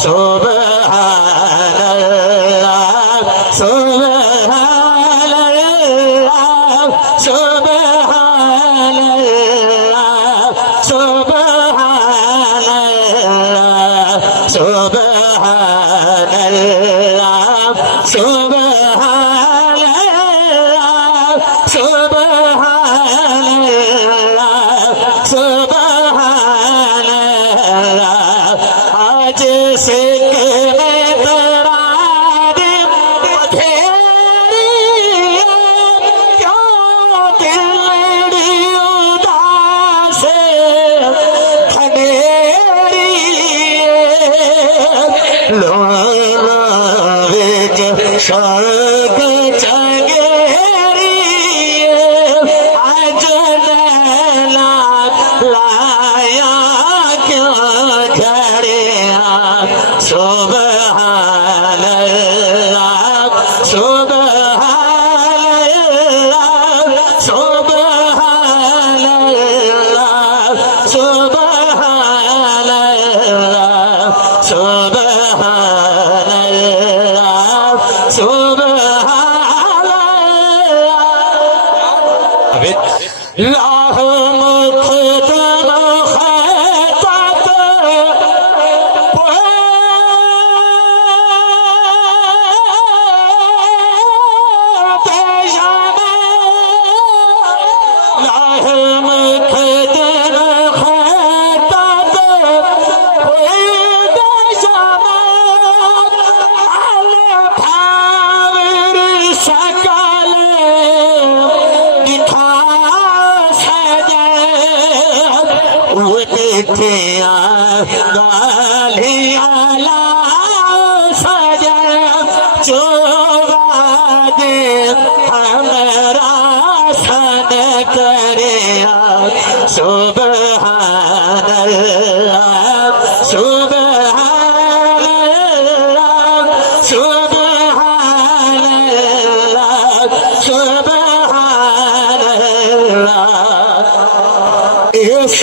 सुबहानल्लाह सुबहानल्लाह सुबहानल्लाह सुबहानल्लाह सुबहानल्लाह सुबहानल्लाह सुबहानल्लाह सुबहानल्लाह आज से शाग चंगेरी आज लाया क्यों झड़िया सुबहानल्लाह सुबहानल्लाह सुबहानल्लाह सुबहानल्लाह सुबहानल्लाह सुबहानल्लाह गालियाला सजा चोरा दे हमरा सन करे सुबहानल्लाह सुबहानल्लाह सुबहानल्लाह सुबहानल्लाह इस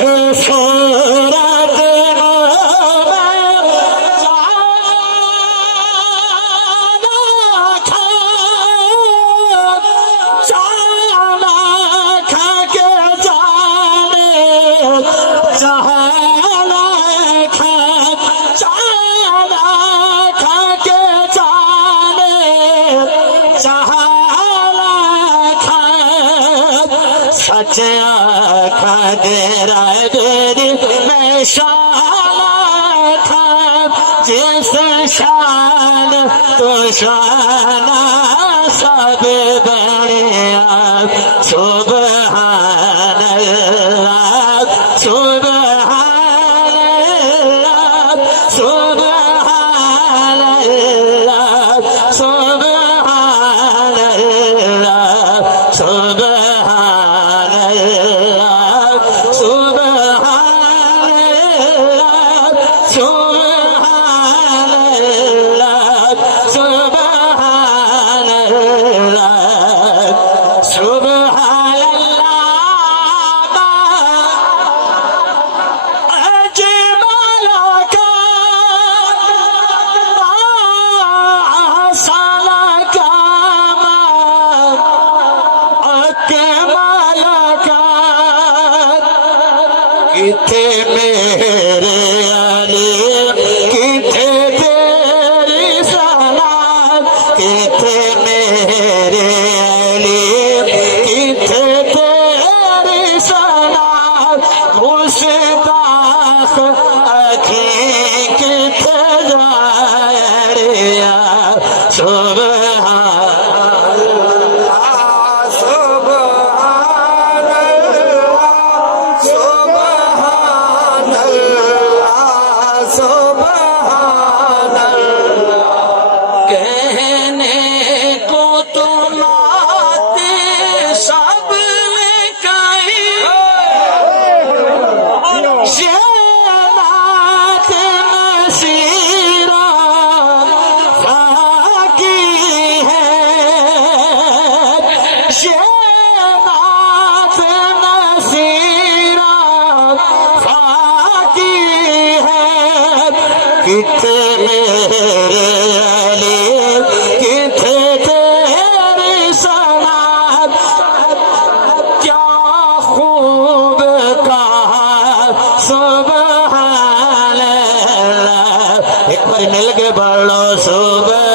सच्चा खदेरा तेरी में शाला था जिस शान तो शाना सब बढ़िया सुबहानल्लाह सुबहानल्लाह सुबहानल्लाह सुबहानल्लाह सुबहानल्लाह सुबहानल्लाह सुबहानल्लाह सुबहानल्लाह सुबहानल्लाह अजमला का साला का किथे मेरे अली किथे तेरी सलाम किथे मेरे अली किथे तेरी सलाम मुस्ताख अखी किथे जाया सुबहानल्लाह किथे मेरे अली किथे तेरी सनात क्या खूब कहा सुभान अल्लाह एक बार मिल के बोलो सुभान